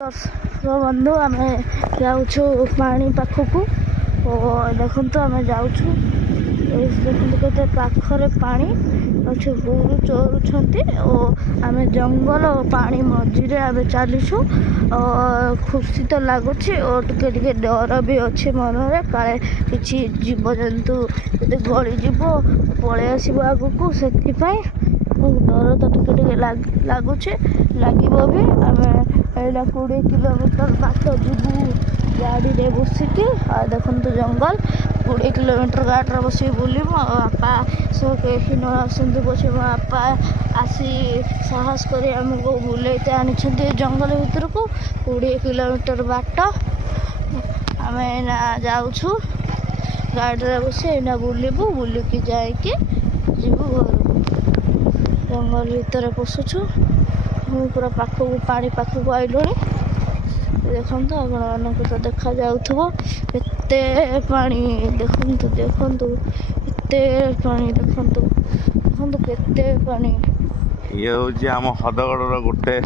बंधु आम जाऊँ पानी पाखक देखु आम जाऊँ देखते के पाखरे पानी अच्छे गोरु चोरुंट आम जंगल पानी मझे आम चलीसु खुशी तो लगुच और टे डर भी अच्छे मनरे काले कि जीवजंतु जो गलीज पलि आस आगू से डर तो टे लगुच लगे भी आम 20 किलोमीटर बाट जीवु गाड़ी रे बसिकी देखु जंगल 20 किलोमीटर गाड़ी बस बुलू बापा सब कहीं न आसतु पचे मो बापा आसी साहस कर आमको बुलेते आनी जंगल भीतर को 20 किलोमीटर बाट आम जाऊँ गाड़ी रे बस एना बुलबू बुलिकी जाकि जीवु घर जंगल भीतर पशुचु पूरा पाखक पानी पाखक आइलु देखु आपण मानक तो देखा जाऊथबो एते पानी देखंतु देखंतु एते पानी देखंतु देखंतु केते पानी ये होची हम हदगडर गुटे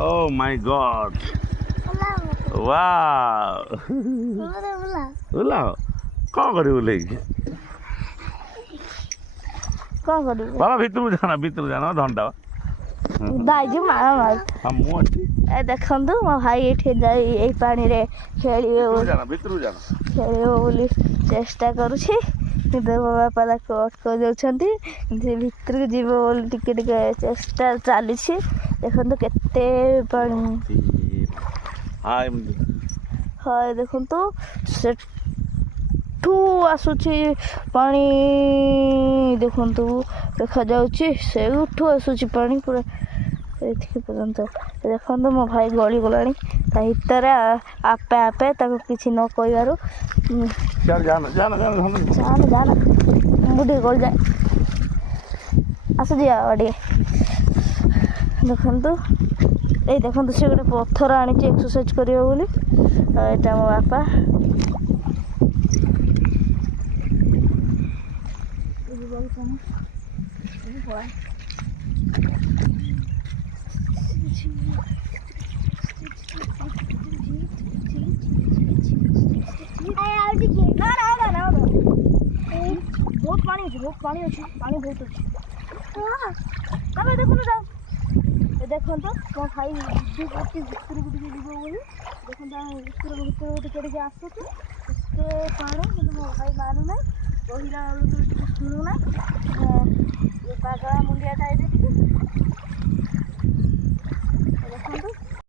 ओ माय गॉड वाओ बोला का करियो लेके का करू बाबा भीतर जाना धंटा दाइजु मारा मार हम मोटी ए देखंतु मो भाई एठी जाई ए पानी रे खेलियो भीतर जाना खेलियो बोली चेष्टा करूछि किंतु मो बापा ताको अटको जाउछंती जे भीतर के जीव बोली टिके टिके चेष्टा चालिछि देखंतु केते पानी हाय हाय देखंतु से ठू आसुछि पानी देखंतु देखा जाउछि से उठू आसुछि पानी पूरा एथि पर्यंत देखो मो भाई गली गलानी हितर आपे आपे किसी न कहबारू जाना बुढ़ी गल जाए आस जा टे देखु ये देखो से गोटे पत्थर आनी एक्सरसाइज करियो बोली एटा मो बापा बहुत पानी अच्छी पानी बहुत अच्छी देखो जाओ देखो मो भाई भितर बोली देखो भितर टे आसुचे पानी मो भाई मानुना कहला बेलू शुणुना ये पागला मुंडिया टाइप देखो